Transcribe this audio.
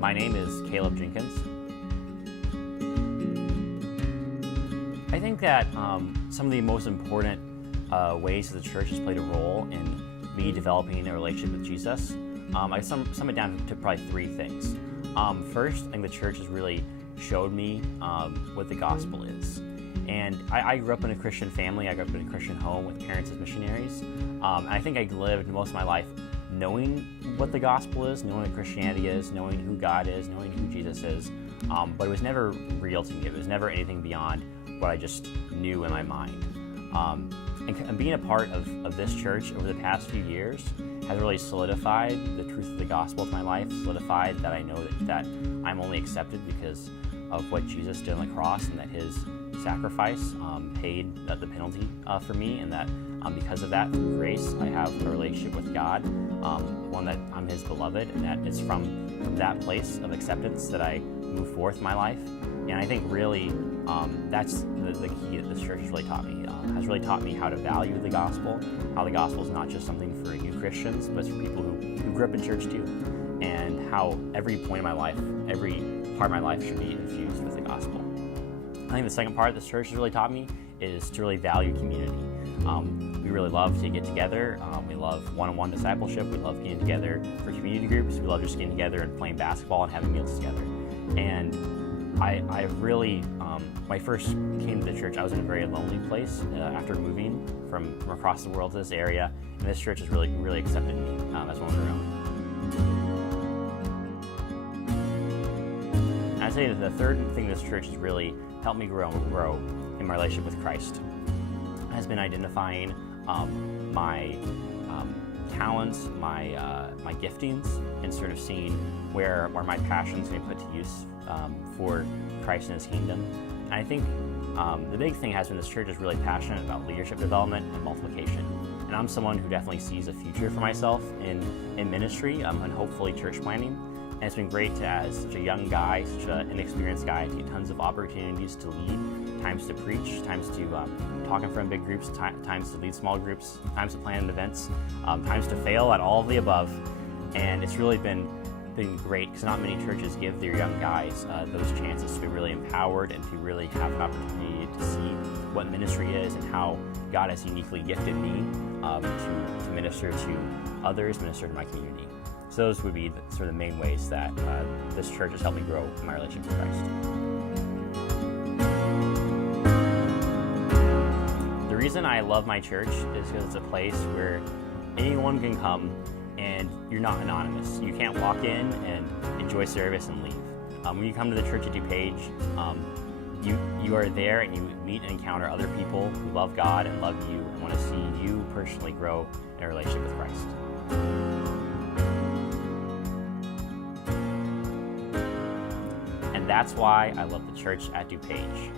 My name is Caleb Jenkins. I think that some of the most important ways that the church has played a role in me developing a relationship with Jesus, I sum it down to probably three things. First, I think the church has really showed me what the gospel is. And I grew up in a Christian family. I grew up in a Christian home with parents as missionaries. And I think I lived most of my life knowing what the gospel is, knowing what Christianity is, knowing who God is, knowing who Jesus is. But it was never real to me. It was never anything beyond what I just knew in my mind. And being a part of this church over the past few years has really solidified the truth of the gospel to my life, solidified that I know that I'm only accepted because of what Jesus did on the cross, and that his sacrifice paid the penalty for me, and that because of that, through grace, I have a relationship with God, one that I'm his beloved, and that it's from that place of acceptance that I move forth in my life. And I think really that's the key that this church has really taught me. Has really taught me how to value the gospel, how the gospel is not just something for new Christians, but it's for people who grew up in church too, and how every point of my life, every part of my life should be infused with the gospel. I think the second part that this church has really taught me is to really value community. We really love to get together. We love one-on-one discipleship. We love getting together for community groups. We love just getting together and playing basketball and having meals together. And I really, when I first came to the church, I was in a very lonely place after moving from across the world to this area, and this church has really accepted me as one of their own. And I'd say that the third thing this church has really helped me grow in my relationship with Christ has been identifying my talents, my giftings, and sort of seeing where my passions can be put to use for Christ and his kingdom. And I think the big thing has been this church is really passionate about leadership development and multiplication. And I'm someone who definitely sees a future for myself in ministry and hopefully church planting. And it's been great to, as such a young guy, such an inexperienced guy, to get tons of opportunities to lead, times to preach, times to talk in front of big groups, times to lead small groups, times to plan events, times to fail at all of the above. And it's really been great because not many churches give their young guys those chances to be really empowered and to really have an opportunity to see what ministry is and how God has uniquely gifted me to minister to others, minister to my community. So those would be sort of the main ways that this church has helped me grow in my relationship with Christ. The reason I love my church is because it's a place where anyone can come and you're not anonymous. You can't walk in and enjoy service and leave. When you come to the church at DuPage, you are there and you meet and encounter other people who love God and love you and want to see you personally grow in a relationship with Christ. And that's why I love the church at DuPage.